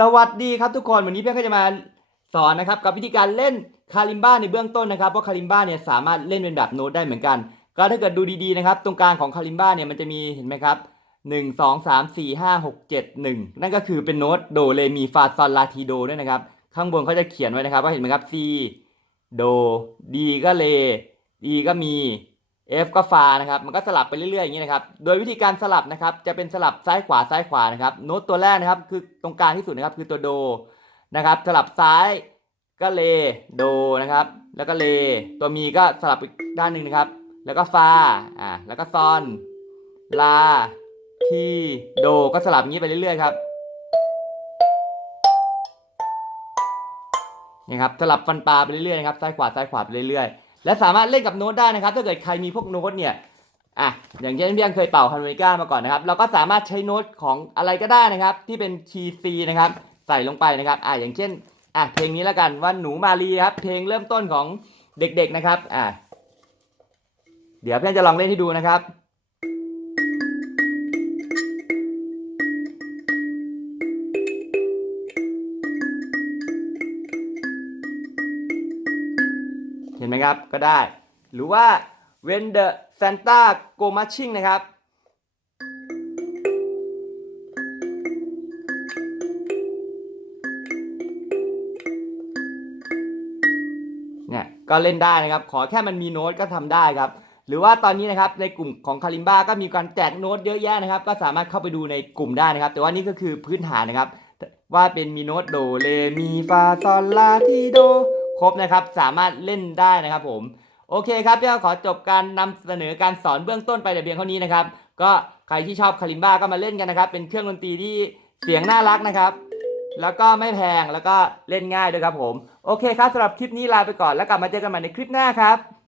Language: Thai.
สวัสดีครับทุกคนวันนี้เพื่อนก็จะมาสอนนะครับกับวิธีการเล่นคาลิมบ้าในเบื้องต้นนะครับเพราะคาลิมบ้าเนี่ยสามารถเล่นเป็นแบบโน้ตได้เหมือนกัน ก็ถ้าเกิดดูดีๆนะครับ ตรงกลางของคาลิมบ้าเนี่ยมันจะมีเห็นไหมครับหนึ่งสองสามสี่ห้าหกเจ็ดหนึ่งนั่นก็คือเป็นโน้ตโดเรมีฟาซอลลาทีโดด้วยนะครับ ข้างบนเขาจะเขียนไว้นะครับว่าเห็นไหมครับ C โด D ก็เล E ก็มี F ก็ฟานะครับมันก็สลับไปเรื่อยๆอย่างนี้นะครับโดยวิธีการสลับนะครับจะเป็นสลับซ้ายขวาซ้ายขวานะครับโน้ตตัวแรกนะครับคือตรงกลางที่สุดนะครับคือตัวโดนะครับสลับซ้ายก็เลโดนะครับแล้วก็เลตัวมีก็สลับอีกด้านหนึ่งนะครับ แล้วก็ฟาอ่าแล้วก็ซอนลาทีโดก็สลับอย่างนี้ไปเรื่อยๆครับนี่ครับสลับฟันปลาไปเรื่อยๆนะครับซ้ายขวาซ้ายขวาไปเรื่อยๆ และสามารถเล่นกับโน้ตได้นะครับ ถ้าเกิดใครมีพวกโน้ตเนี่ยอะอย่างเช่นพี่ยังเคยเป่าฮาร์โมนิก้ามาก่อนนะครับ เราก็สามารถใช้โน้ตของอะไรก็ได้นะครับ ที่เป็นคีย์ซีนะครับใส่ลงไปนะครับอะอย่างเช่นอะเพลงนี้แล้วกันว่าหนูมาลีครับเพลงเริ่มต้นของเด็กๆนะครับอะเดี๋ยวพี่ยงจะลองเล่นให้ดูนะครับ เห็นไหมครับก็ได้ หรือว่า when the Santa go marching นะครับ เนี่ยก็เล่นได้นะครับ ขอแค่มันมีโน้ตก็ทำได้ครับ หรือว่าตอนนี้นะครับในกลุ่มของคาริมบ้าก็มีการแจกโน้ตเยอะแยะนะครับ ก็สามารถเข้าไปดูในกลุ่มได้นะครับ แต่ว่านี่ก็คือพื้นฐานนะครับ ว่าเป็นมีโน้ตโด เร มี ฟา ซอล ลา ที โด ครบนะครับ สามารถเล่นได้นะครับผม โอเคครับเดี๋ยวขอจบการนำเสนอการสอนเบื้องต้นไปแต่เพียงเท่านี้นะครับ ก็ใครที่ชอบคาลิมบ้าก็มาเล่นกันนะครับ เป็นเครื่องดนตรีที่เสียงน่ารักนะครับ แล้วก็ไม่แพงแล้วก็เล่นง่ายด้วยครับผม โอเคครับสำหรับคลิปนี้ลาไปก่อนแล้วกลับมาเจอกันใหม่ในคลิปหน้าครับ